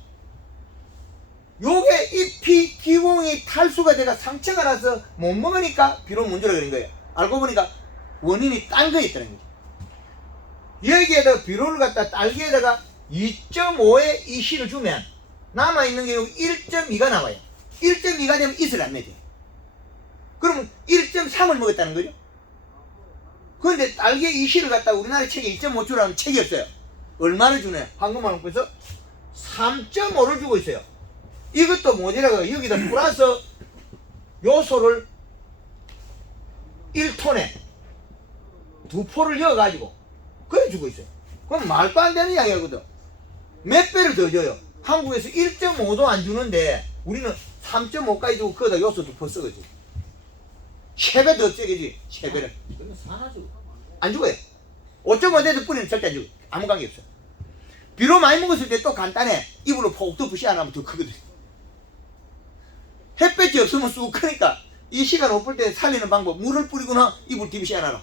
요게 잎이 기공이 탈수가 돼가 상처가 나서 못 먹으니까 비로 문제라 그런 거예요. 알고 보니까 원인이 딴 거에 있다는 거죠. 여기에다가 비료를 갖다 딸기에다가 2.5의 이시를 주면 남아있는 게 여기 1.2가 나와요. 1.2가 되면 이슬 안 맺어요. 그러면 1.3을 먹었다는 거죠. 그런데 딸기에 이시를 갖다 우리나라 책에 2.5 주라는 책이 없어요. 얼마를 주나요? 한국만 먹고서 3.5를 주고 있어요. 이것도 모자라가 여기다 플러스 요소를 1톤에 2포를 넣어가지고 그래 주고 있어요. 그럼 말도 안 되는 이야기거든. 몇 배를 더 줘요. 한국에서 1.5도 안 주는데 우리는 3.5까지 주고 거기다 요소 2포 쓰거지. 3배 더 세게지. 3배를 그러면 사나죠. 안 죽어요. 5.5 돼도 뿌리는 절대 안 죽어요. 아무 관계 없어요. 비료 많이 먹었을 때 또 간단해. 입으로 폭 덮으시 안 하면 더 크거든. 햇볕이 없으면 쑥 크니까 이 시간 없을 때 살리는 방법, 물을 뿌리거나 이불 디비시 안 하라.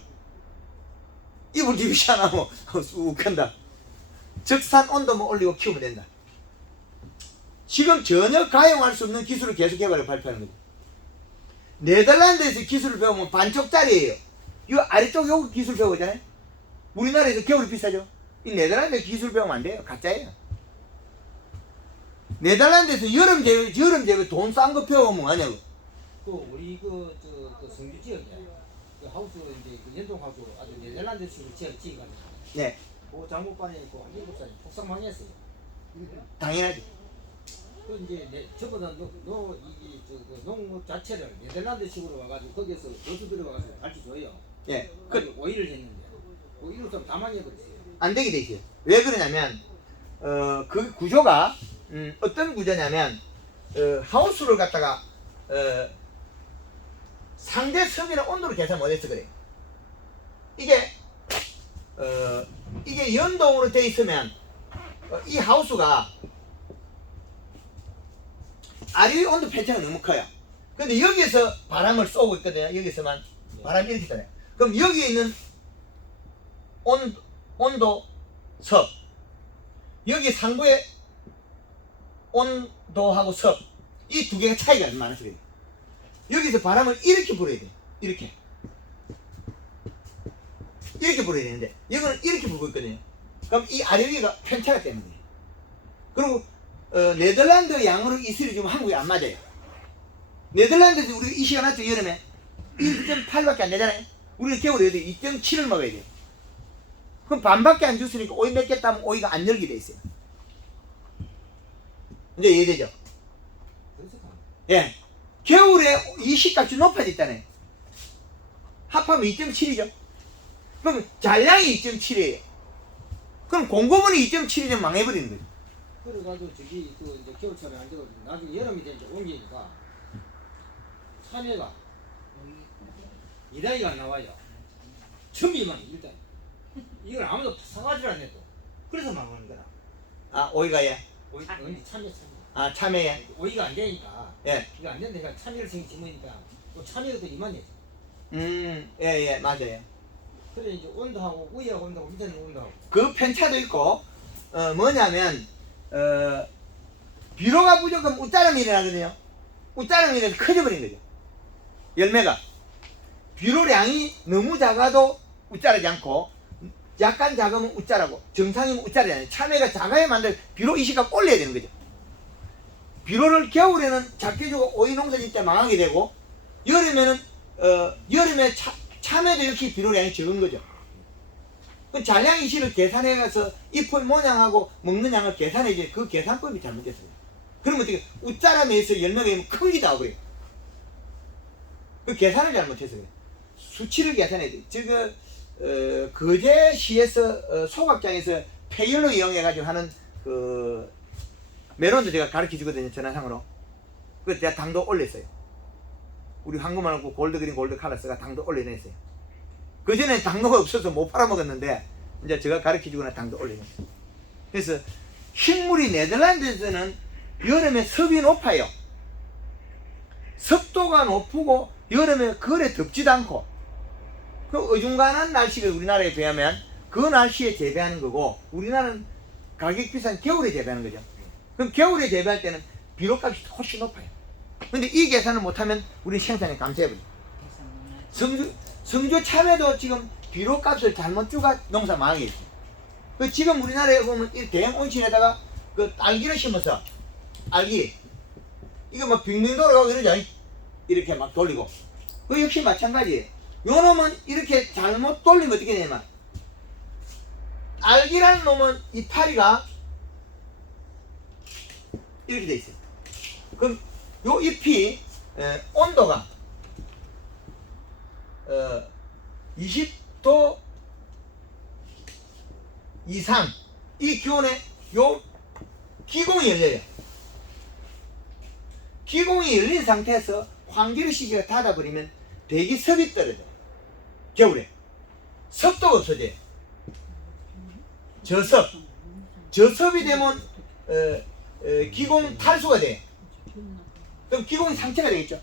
이불 디비시 안 하면 쑥 큰다. 적산 온도만 올리고 키우면 된다. 지금 전혀 가용할 수 없는 기술을 계속 개발해 발표하는 거죠. 네덜란드에서 기술을 배우면 반쪽짜리예요. 이 아래쪽 요 기술 배우잖아요. 우리나라에서 겨울이 비싸죠. 이 네덜란드 기술 배우면 안 돼요. 가짜예요. 네덜란드에서 여름 제외 돈 싼 거 배우면 뭐하냐고. 그 우리 그 성주 지역에 그 하우스 이제 그 연동 하우스 아주 네덜란드식으로 지어가지고 네, 그 장모반에 있고 한 7살이 폭삭망했어요. 당연하지. 그 이제 저보다 이게 그 농업 자체를 네덜란드식으로 와가지고 거기에서 교수 들어가서 가르쳐줘요. 예, 그 오일을 했는데 그 이걸 좀 다 망해버렸어요. 안 되게 돼 있어요. 왜 그러냐면 그 구조가 어떤 구조냐면 하우스를 갖다가 상대 습이나 온도를 계산 못해서 그래요. 이게 연동으로 돼 있으면 이 하우스가 아래 온도 편차가 너무 커요. 근데 여기에서 바람을 쏘고 있거든요. 여기서만 바람이 이렇게 있잖아요. 그럼 여기에 있는 온도 섭, 여기 상부의 온도하고 섭, 이 두 개가 차이가 많아서 그래요. 여기서 바람을 이렇게 불어야 돼요. 이렇게 불어야 되는데 여기는 이렇게 불고 있거든요. 그럼 이 아래 위가 편차가 때문에. 그리고 네덜란드 양으로 이슬이 지금 한국에 안 맞아요. 네덜란드에서 우리가 이 시간 왔죠. 여름에 1.8밖에 안 되잖아요. 우리는 겨울에 2.7을 먹어야 돼요. 그럼 반밖에 안 줬으니까 오이 몇 개 따면 오이가 안 열게 돼 있어요. 이제 이해되죠? 그래서 예. 겨울에 이 시값이 높아졌다네. 합하면 2.7이죠. 그럼 잔량이 2.7이에요. 그럼 공급원이 2.7이면 망해버리는 거죠. 그래가지고 저기 그 이제 겨울철에 안 되거든. 나중에 여름이 되니까 옮기니까 참외가 이다이가 안 나와요. 천미만 일단 이걸 아무도 사가지를 안 해도 그래서 망하는 거라. 아, 오이가 예. 오이 언니 참외. 아, 참외. 오이가 안 되니까 예. 이거 안 된다니까 참외를 심으니까 또 참외가 또 이만해져. 예, 맞아요. 그래 이제 온도하고 위하고 온도하고 밑에는 온도하고. 그 편차도 있고, 뭐냐면, 비료가 부족하면 웃자름이 일어나거든요. 웃자름이 일어나서 커져버린 거죠. 열매가. 비료량이 너무 작아도 웃자르지 않고, 약간 작으면 웃자라고, 정상이면 웃자르지 않아요. 참외가 작아야만 비료 이시값 올려야 되는 거죠. 비료를 겨울에는 작게 주고 오이 농사 짓때 망하게 되고, 여름에는, 여름에 참외도 이렇게 비료량이 적은 거죠. 그 잔량 이시를 계산해 가서 잎의 모양하고 먹는 양을 계산해야지. 그 계산법이 잘못됐어요. 그러면 어떻게 웃자람에서 열매가 큰 게 나와버려요. 그 계산을 잘못해서 그래요. 수치를 계산해야 돼요. 지금 거제시에서 소각장에서 폐열로 이용해가지고 하는 그 메론도 제가 가르쳐 주거든요. 전화상으로. 그래서 제가 당도 올렸어요. 우리 황금알고 골드그린 골드칼라스가 당도 올려냈어요. 그전에 당도가 없어서 못 팔아먹었는데 이제 제가 가르쳐주거나 당도 올려냈어요. 그래서 식물이 네덜란드에서는 여름에 습이 높아요. 습도가 높고 여름에 그래 덥지도 않고 그 어중간한 날씨를 우리나라에 비하면 그 날씨에 재배하는 거고 우리나라는 가격 비싼 겨울에 재배하는 거죠. 그럼 겨울에 재배할 때는 비료값이 훨씬 높아요. 근데 이 계산을 못하면 우리 생산이 감소해버려요. 성주 참외도 지금 비료값을 잘못 주고 농사 망하게 있어요. 그 지금 우리나라에 보면 이 대형 온실에다가 그 딸기를 심어서 딸기 이거 막 빙빙 돌아가고 이러죠. 이렇게 막 돌리고 그 역시 마찬가지예요. 요 놈은 이렇게 잘못 돌리면 어떻게 되냐면 딸기라는 놈은 이파리가 이렇게 돼 있어요. 그럼 요 잎이 온도가 20도 이상 이 기온에 요 기공이 열려요. 기공이 열린 상태에서 환기를 시기가 닫아버리면 대기습이 떨어져요. 겨울에 습도가 없어져요. 저습이 되면 기공 탈수가 돼요. 그럼 기공이 상태가 되겠죠.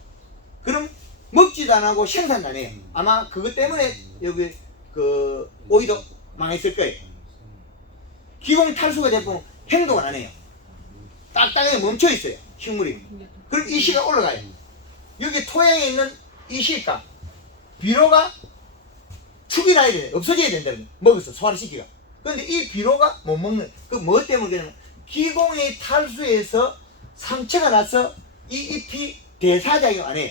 그럼 먹지도 안 하고 생산도 안 해요. 아마 그것 때문에 여기 그 오이도 망했을 거예요. 기공 탈수가 되면 행동을 안 해요. 딱딱하게 멈춰 있어요. 식물이. 그럼 이시가 올라가요. 여기 토양에 있는 이시가 비료가 축이 나야 돼요. 없어져야 된다는 먹어서 소화를 시키가. 그런데 이 비료가 못 먹는 그 뭐 때문에 그러냐면 기공이 탈수해서 상처가 나서 이 잎이 대사작용 안 해요.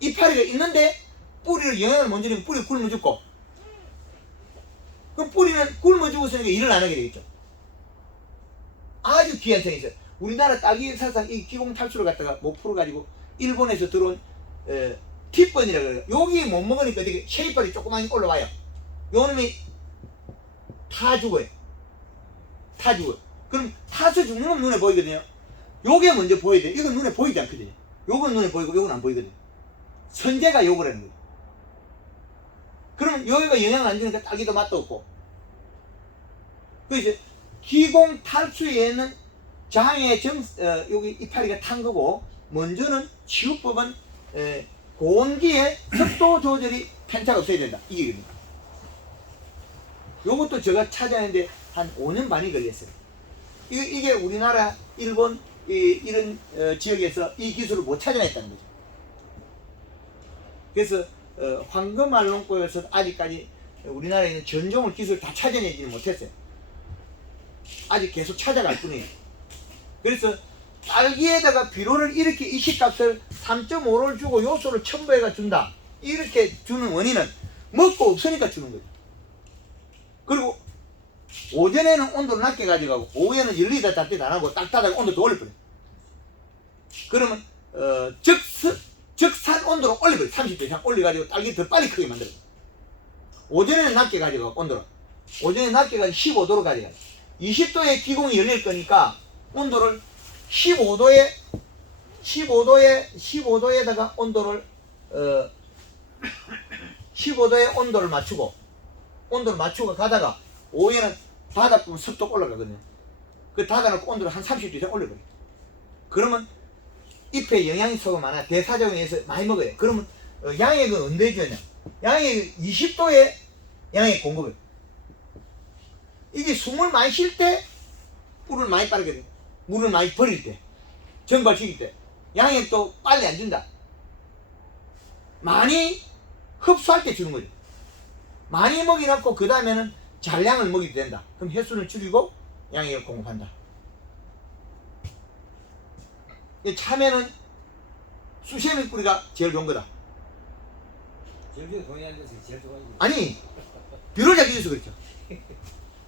이파리가 있는데 뿌리를 영향을 못 주면 뿌리 굶어 죽고 그럼 뿌리는 굶어 죽었으니까 일을 안 하게 되겠죠. 아주 귀한 성이 있어요. 우리나라 딸기 사상 이 기공 탈수를 갖다가 못 풀어가지고 일본에서 들어온 티번이라고 그래요. 여기 못 먹으니까 되게 쉐이빨이 조그만히 올라와요. 요 놈이 타 죽어요. 타 죽어요. 그럼 타서 죽는 건 눈에 보이거든요. 요게 먼저 보여야 돼요. 이건 눈에 보이지 않거든요. 요건 눈에 보이고 요건 안 보이거든요. 선제가 요걸 하는 거예요. 그러면 여기가 영향을 안 주니까 딸기도 맛도 없고. 그래서 기공 탈수에는 장에 여기 이파리가 탄 거고 먼저는 치유법은 고온기에 습도 조절이 편차가 없어야 된다. 이게 요것도 제가 찾아내는데 한 5년 반이 걸렸어요. 이게 우리나라, 일본 이런 지역에서 이 기술을 못 찾아냈다는 거죠. 그래서 황금알롱골에서 아직까지 우리나라에 있는 전종을 기술 다 찾아내지는 못했어요. 아직 계속 찾아갈 뿐이에요. 그래서 딸기에다가 비료를 이렇게 이시값을 3.5를 주고 요소를 첨부해가 준다. 이렇게 주는 원인은 먹고 없으니까 주는 거죠. 그리고 오전에는 온도를 낮게 가져가고 오후에는 열리다 닫지도 안 하고 딱 닫아가 온도 더 올려버려요. 그러면 적산 온도로 올려버려. 30도 이상 올려가지고 딸기 더 빨리 크게 만들어. 오전에는 낮게 가지고 온도로. 오전에 낮게 가지고 15도로 가져가. 20도에 기공이 열릴 거니까 온도를 15도에다가 온도를 15도에 온도를 맞추고 가다가 오후에는 닫아보면 습도가 올라가거든요. 그 닫아놓고 온도를 한 30도 이상 올려버려. 그러면 잎에 영양이 소가 많아 대사작용에 의해서 많이 먹어요. 그러면 양액은 언제 줘냐? 양액은 20도에 양액 공급을. 이게 숨을 많이 쉴 때 물을 많이 빠르게 돼. 물을 많이 버릴 때, 정발시킬 때 양액도 빨리 안 준다. 많이 흡수할 때 주는 거죠. 많이 먹여놓고 그 다음에는 잔량을 먹이도 된다. 그럼 횟수를 줄이고 양액을 공급한다. 이 참외는 수세미 뿌리가 제일 좋은 거다. 제일 동의하는 데서 제일 좋아요. 아니, 비료를 잘 기줘서 그렇죠.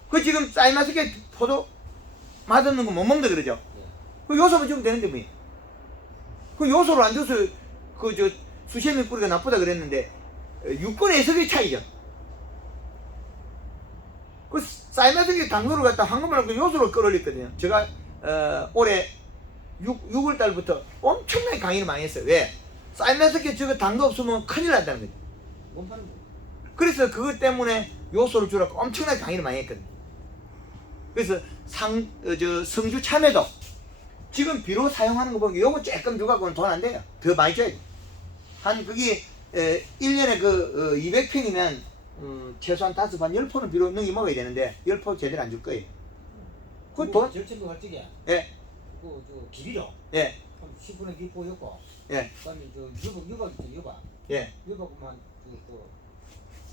그 지금 쌀맛있게 포도 맛없는 거 못 먹는다 그러죠. 그 요소만 주면 되는데 뭐. 그 요소를 안 줘서 그 저 수세미 뿌리가 나쁘다 그랬는데 육군의 해석의 차이죠. 그 쌀맛있게 당도를 갖다 황금을 그 요소를 끌어올렸거든요. 제가 올해 6월 달부터 엄청나게 강의를 많이 했어요. 왜? 쌀맛있게 저거 당도 없으면 큰일 난다는 거죠. 못 파는 거. 그래서 그것 때문에 요소를 주라고 엄청나게 강의를 많이 했거든요. 그래서 성주 참외도 지금 비료 사용하는 거 보니까 요거 조금 줘갖고는 돈 안 돼요. 더 많이 줘야 돼. 한 그게 1년에 200평이면 최소한 5반 10포는 비료 능이 먹어야 되는데 10포 제대로 안 줄 거예요. 그 돈? 절친도 활짝이야. 예. 그 기비료. 예. 한 10분의 기포였고. 예. 그다음에 저 유박 있죠, 유박. 예. 유박만 그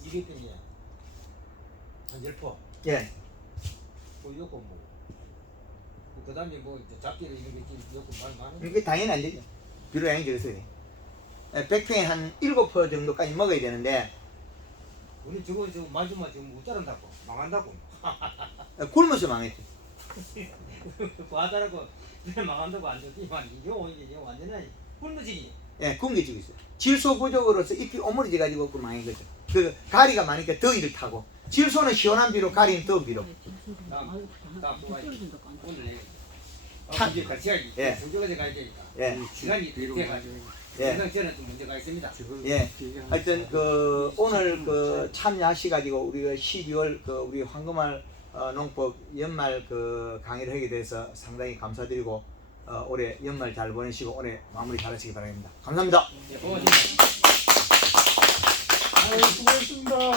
200평이야. 한 10포. 예. 그 요거 뭐. 그다음에 뭐 이제 잡기를 이런 게 있지, 요거 많은. 이게 당연히 안 되죠. 비료 양이 적어서요. 100평에 한 7포 정도까지 먹어야 되는데 우리 저거 말좀만 지금 못 자란다고 망한다고. 굶어서 망했죠. 과다라고 망한다고 안 좋지만 이게 완전히 굶어지기. 예, 굶겨지고 있어요. 질소 부족으로서 잎이 오므려져 가지고 그 망한 거죠. 그 가리가 많으니까 더위를 타고 질소는 시원한 비로, 가리는 더운 비로. 다음 또 가야지. 오늘 참. 이제 같이 가야지. 예. 성주까지 가야 되니까. 예, 시간이 돼가지고. 예. 그래서 저는 좀 문제가 있습니다. 예. 하여튼 그 오늘 그 참여하시 가지고 우리가 12월 그 우리 황금알 농법 연말 그 강의를 하게 돼서 상당히 감사드리고 올해 연말 잘 보내시고 올해 마무리 잘하시기 바랍니다. 감사합니다. 예, 고맙습니다. 수고했습니다.